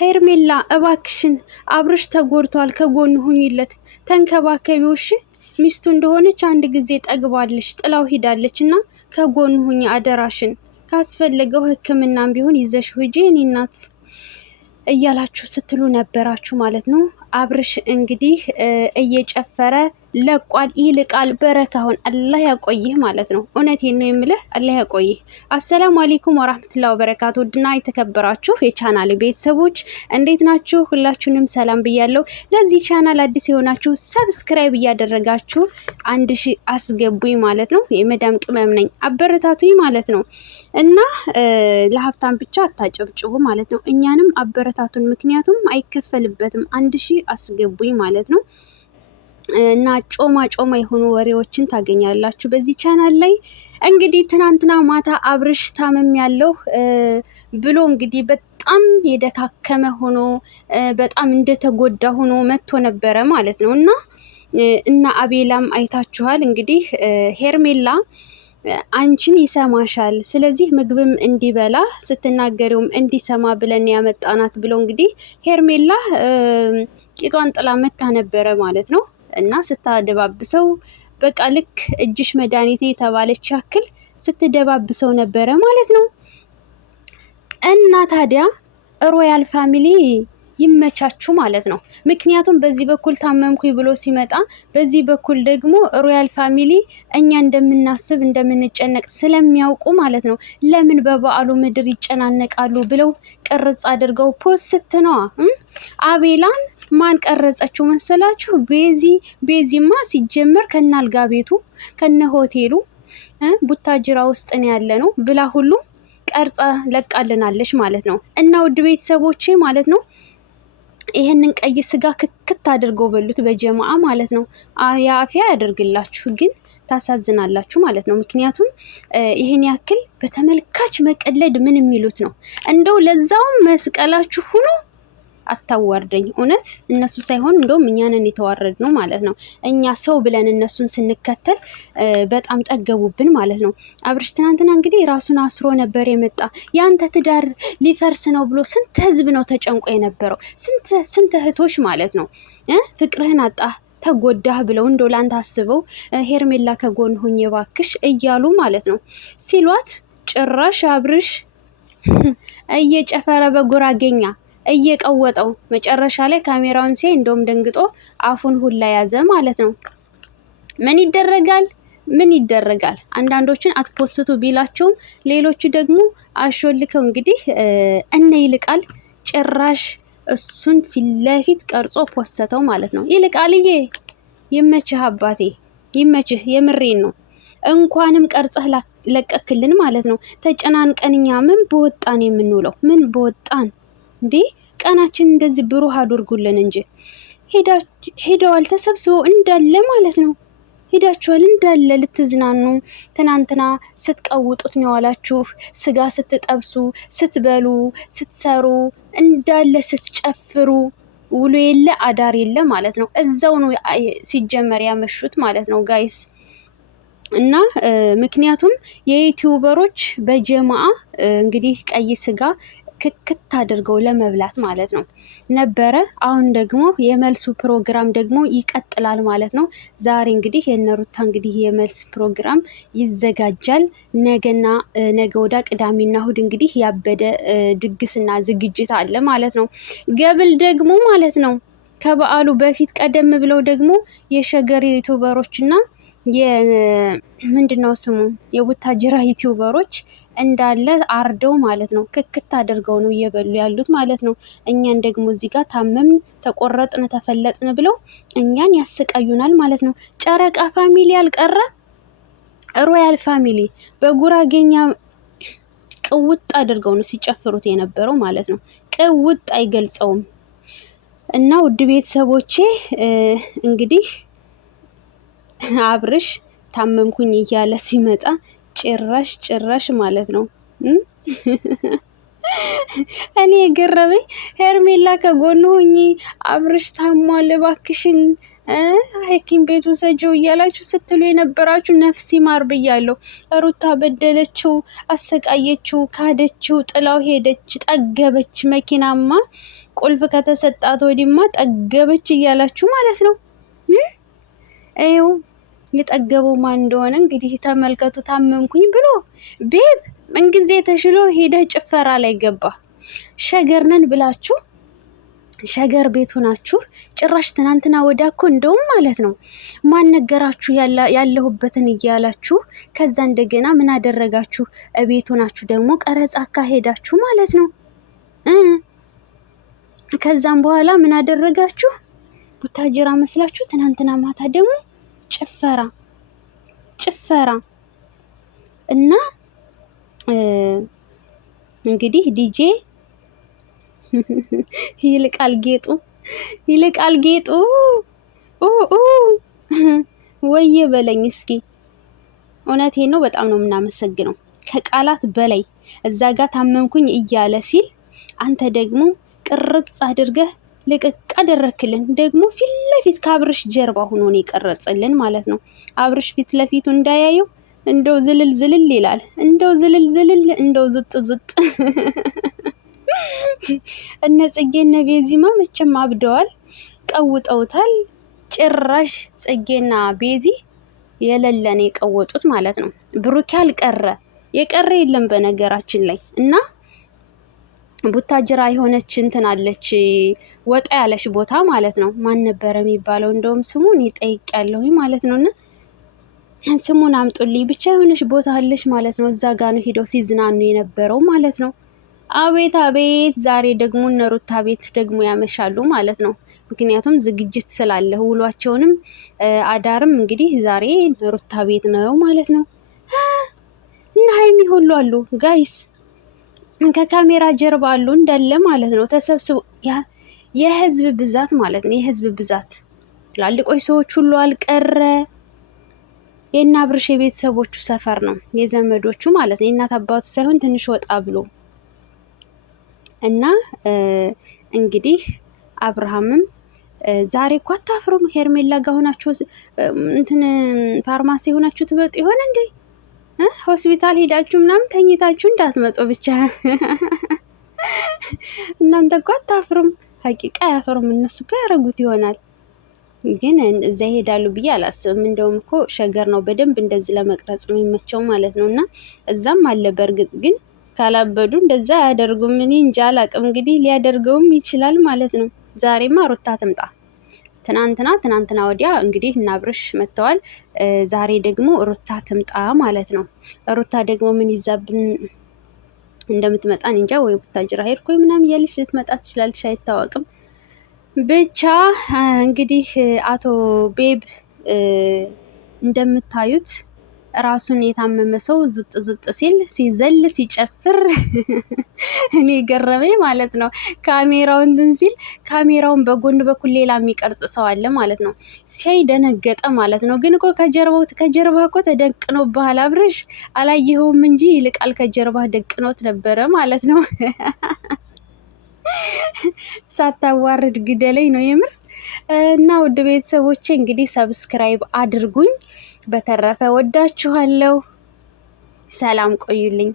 ሄርሜላ እባክሽን አብርሽ ተጎድቷል፣ ከጎን ሁኚለት፣ ተንከባከቢው እሺ። ሚስቱ እንደሆነች አንድ ጊዜ ጠግባለች፣ ጥላው ሄዳለች እና ከጎን ሁኚ አደራሽን። ካስፈለገው ሕክምናም ቢሆን ይዘሽ ሂጂ የኔ እናት እያላችሁ ስትሉ ነበራችሁ ማለት ነው። አብርሽ እንግዲህ እየጨፈረ ለቋል። ይልቃል በረካውን አላህ ያቆይህ ማለት ነው። እውነቴን ነው የምልህ አላህ ያቆይህ። አሰላሙ አለይኩም ወራህመቱላሂ ወበረካቱ። ውድና የተከበራችሁ የቻናል ቤተሰቦች እንዴት ናችሁ? ሁላችሁንም ሰላም ብያለሁ። ለዚህ ቻናል አዲስ የሆናችሁ ሰብስክራይብ እያደረጋችሁ 1000 አስገቡኝ ማለት ነው። የመዳም ቅመም ነኝ አበረታቱኝ ማለት ነው። እና ለሀብታም ብቻ አታጨብጭቡ ማለት ነው። እኛንም አበረታቱን፣ ምክንያቱም አይከፈልበትም። 1000 አስገቡኝ ማለት ነው። እና ጮማ የሆኑ ወሬዎችን ታገኛላችሁ በዚህ ቻናል ላይ። እንግዲህ ትናንትና ማታ አብርሽ ታመም ያለው ብሎ እንግዲህ በጣም የደካከመ ሆኖ በጣም እንደተጎዳ ሆኖ መጥቶ ነበረ ማለት ነው። እና አቤላም አይታችኋል እንግዲህ ሄርሜላ አንቺን ይሰማሻል፣ ስለዚህ ምግብም እንዲበላ ስትናገሪውም እንዲሰማ ብለን ያመጣናት ብሎ እንግዲህ ሄርሜላ ቂጧን ጥላ መታ ነበረ ማለት ነው። እና ስታደባብሰው በቃ ልክ እጅሽ መድኃኒት የተባለች ያክል ስትደባብሰው ነበረ ማለት ነው። እና ታዲያ ሮያል ፋሚሊ ይመቻችሁ ማለት ነው። ምክንያቱም በዚህ በኩል ታመምኩኝ ብሎ ሲመጣ፣ በዚህ በኩል ደግሞ ሮያል ፋሚሊ እኛ እንደምናስብ እንደምንጨነቅ ስለሚያውቁ ማለት ነው። ለምን በበዓሉ ምድር ይጨናነቃሉ ብለው ቅርጽ አድርገው ፖስት ነዋ። አቤላን ማን ቀረጸችው መሰላችሁ? ቤዚማ ሲጀመር ከናልጋ ቤቱ ከነ ሆቴሉ ቡታጅራ ውስጥ ነው ያለ ነው ብላ ሁሉ ቀርጻ ለቃልናለች ማለት ነው። እና ውድ ቤተሰቦቼ ማለት ነው ይሄንን ቀይ ስጋ ክክት አድርገው በሉት በጀማዓ ማለት ነው። የአፊያ ያደርግላችሁ፣ ግን ታሳዝናላችሁ ማለት ነው። ምክንያቱም ይሄን ያክል በተመልካች መቀለድ ምን የሚሉት ነው? እንደው ለዛውም መስቀላችሁ ሁሉ አታዋርደኝ። እውነት እነሱ ሳይሆን እንደውም እኛ ነን የተዋረድ ነው ማለት ነው። እኛ ሰው ብለን እነሱን ስንከተል በጣም ጠገቡብን ማለት ነው። አብርሽ ትናንትና እንግዲህ ራሱን አስሮ ነበር የመጣ። ያንተ ትዳር ሊፈርስ ነው ብሎ ስንት ህዝብ ነው ተጨንቆ የነበረው፣ ስንት እህቶች ማለት ነው። ፍቅርህን አጣህ ተጎዳህ ብለው እንደው ላንተ አስበው ሄርሜላ ከጎን ሁኝ እባክሽ እያሉ ማለት ነው ሲሏት፣ ጭራሽ አብርሽ እየጨፈረ በጉራጌኛ እየቀወጠው መጨረሻ ላይ ካሜራውን ሲያይ እንደውም ደንግጦ አፉን ሁላ ያዘ ማለት ነው። ምን ይደረጋል? አንዳንዶችን አትፖስቱ ቢላቸውም ሌሎቹ ደግሞ አሾልከው እንግዲህ እነ ይልቃል ጭራሽ እሱን ፊት ለፊት ቀርጾ ፖስተው ማለት ነው። ይልቃልዬ ይመችህ አባቴ ይመችህ፣ የምሬን ነው። እንኳንም ቀርጸህ ለቀክልን ማለት ነው። ተጨናንቀንኛ ምን በወጣን የምንውለው ምን በወጣን እንዴ! ቀናችን እንደዚህ ብሩህ አድርጉልን እንጂ። ሄደዋል ተሰብስበው እንዳለ ማለት ነው። ሄዳችኋል እንዳለ ልትዝናኑ። ትናንትና ስትቀውጡት ነው ያላችሁ። ስጋ ስትጠብሱ፣ ስትበሉ፣ ስትሰሩ፣ እንዳለ ስትጨፍሩ ውሎ የለ አዳር የለ ማለት ነው። እዛው ነው ሲጀመር ያመሹት ማለት ነው ጋይስ። እና ምክንያቱም የዩቲዩበሮች በጀማዓ እንግዲህ ቀይ ስጋ ክክት አድርገው ለመብላት ማለት ነው ነበረ። አሁን ደግሞ የመልሱ ፕሮግራም ደግሞ ይቀጥላል ማለት ነው። ዛሬ እንግዲህ የነሩታ እንግዲህ የመልስ ፕሮግራም ይዘጋጃል። ነገ ወዳ ቅዳሜና እሁድ እንግዲህ ያበደ ድግስና ዝግጅት አለ ማለት ነው። ገብል ደግሞ ማለት ነው ከበዓሉ በፊት ቀደም ብለው ደግሞ የሸገር ዩቲዩበሮችና ምንድነው ስሙ የቡታጅራ ዩቲዩበሮች እንዳለ አርደው ማለት ነው ክክት አድርገው ነው እየበሉ ያሉት ማለት ነው። እኛን ደግሞ እዚህ ጋር ታመምን፣ ተቆረጥን፣ ተፈለጥን ብለው እኛን ያሰቃዩናል ማለት ነው። ጨረቃ ፋሚሊ ያልቀረ ሮያል ፋሚሊ በጉራጌኛ ቅውጥ አድርገው ነው ሲጨፍሩት የነበረው ማለት ነው። ቅውጥ አይገልጸውም። እና ውድ ቤተሰቦቼ እንግዲህ አብርሽ ታመምኩኝ እያለ ሲመጣ ጭራሽ ማለት ነው እኔ የገረመኝ ሄርሜላ ከጎኑ ሆኜ አብርሽ ታሟል እባክሽን ሐኪም ቤቱ ሰጂው እያላችሁ ስትሉ የነበራችሁ ነፍስ ይማር ብያለሁ። ሩታ በደለችው፣ አሰቃየችው፣ ካደችው፣ ጥላው ሄደች፣ ጠገበች። መኪናማ ቁልፍ ከተሰጣት ወዲማ ጠገበች እያላችሁ ማለት ነው። ይኸው የጠገበው ማን እንደሆነ እንግዲህ ተመልከቱ። ታመምኩኝ ብሎ ቤብ ምንጊዜ ተሽሎ ሄደ ጭፈራ ላይ ገባ። ሸገር ነን ብላችሁ ሸገር ቤቱ ናችሁ። ጭራሽ ትናንትና ወዲያ እኮ እንደውም ማለት ነው ማን ነገራችሁ ያለሁበትን እያላችሁ ከዛ እንደገና ምን አደረጋችሁ? ቤቱ ናችሁ ደግሞ ቀረጻ አካሄዳችሁ ማለት ነው። ከዛም በኋላ ምን አደረጋችሁ? ቡታጅራ መስላችሁ ትናንትና ማታ ደግሞ ጭፈራ እና እንግዲህ ዲጄ ይልቃል ጌጡ ወየ በለኝ እስኪ። እውነቴን ነው። በጣም ነው የምናመሰግነው ከቃላት በላይ። እዛ ጋር ታመምኩኝ እያለ ሲል አንተ ደግሞ ቅርጽ አድርገህ ልቅቅ አደረክልን። ደግሞ ፊት ለፊት ከአብርሽ ጀርባ ሆኖ ነው የቀረጸልን ማለት ነው። አብርሽ ፊት ለፊቱ እንዳያየው እንደው ዝልል ይላል። እንደው ዝልል እንደው ዙጥ እነ ጽጌና ቤዚማ መቼም አብደዋል፣ ቀውጠውታል። ጭራሽ ጽጌና ቤዚ የለለን የቀወጡት ማለት ነው። ብሩክ የቀረ የለም በነገራችን ላይ እና ቡታጅራ የሆነች እንትን አለች ወጣ ያለች ቦታ ማለት ነው። ማን ነበረ የሚባለው? እንደውም ስሙን ይጠይቃለሁ ማለት ነውና ስሙን አምጡልኝ። ብቻ የሆነች ቦታ አለች ማለት ነው። እዛ ጋ ነው ሄደው ሲዝናኑ የነበረው ማለት ነው። አቤት ዛሬ ደግሞ እነ ሩታ ቤት ደግሞ ያመሻሉ ማለት ነው። ምክንያቱም ዝግጅት ስላለ ውሏቸውንም አዳርም እንግዲህ ዛሬ ሩታ ቤት ነው ማለት ነው። እና ሀይሚ ሁሉ አሉ ጋይስ ከካሜራ ጀርባ አሉ እንዳለ ማለት ነው። ተሰብስቦ የህዝብ ብዛት ማለት ነው። የህዝብ ብዛት ትላልቆች ሰዎች ሁሉ አልቀረ። የእነ አብርሽ የቤተሰቦቹ ሰፈር ነው፣ የዘመዶቹ ማለት ነው። የእናት አባቱ ሳይሆን ትንሽ ወጣ ብሎ እና እንግዲህ አብርሃምም ዛሬ እኮ አታፍሩም? ሄርሜላ ጋር ሆናችሁ እንትን ፋርማሲ ሆናችሁ ትመጡ ይሆን እንዴ? ሆስፒታል ሄዳችሁ ምናምን ተኝታችሁ እንዳትመጡ ብቻ። እናንተ እኮ አታፍሩም። ሀቂቃ አያፍሩም። እነሱ እኮ ያደረጉት ይሆናል፣ ግን እዛ ይሄዳሉ ብዬ አላስብም። እንደውም እኮ ሸገር ነው በደንብ እንደዚህ ለመቅረጽ የሚመቸው ማለት ነው። እና እዛም አለ በእርግጥ ግን ካላበዱ እንደዛ አያደርጉም። እኔ እንጃ አላቅም። እንግዲህ ሊያደርገውም ይችላል ማለት ነው። ዛሬማ ሩታ ትምጣ። ትናንትና ወዲያ እንግዲህ እና አብርሽ መጥተዋል። ዛሬ ደግሞ ሩታ ትምጣ ማለት ነው። ሩታ ደግሞ ምን ይዛብን እንደምትመጣ እንጃ። ወይ ቡታጅራ ሄድኩ ወይ ምናምን እያለች ልትመጣ ትችላለች፣ አይታወቅም። ብቻ እንግዲህ አቶ ቤብ እንደምታዩት ራሱን የታመመ ሰው ዙጥ ሲል ሲዘል ሲጨፍር እኔ ገረመኝ ማለት ነው። ካሜራውን እንትን ሲል ካሜራውን በጎን በኩል ሌላ የሚቀርጽ ሰው አለ ማለት ነው። ሲያይ ደነገጠ ማለት ነው። ግን እኮ ከጀርባ እኮ ተደቅኖብሃል አብርሽ፣ አላየኸውም እንጂ ይልቃል ከጀርባ ደቅኖት ነበረ ማለት ነው። ሳታዋርድ ግደለኝ ነው የምር። እና ውድ ቤተሰቦቼ እንግዲህ ሰብስክራይብ አድርጉኝ። በተረፈ ወዳችኋለሁ። ሰላም ቆዩልኝ።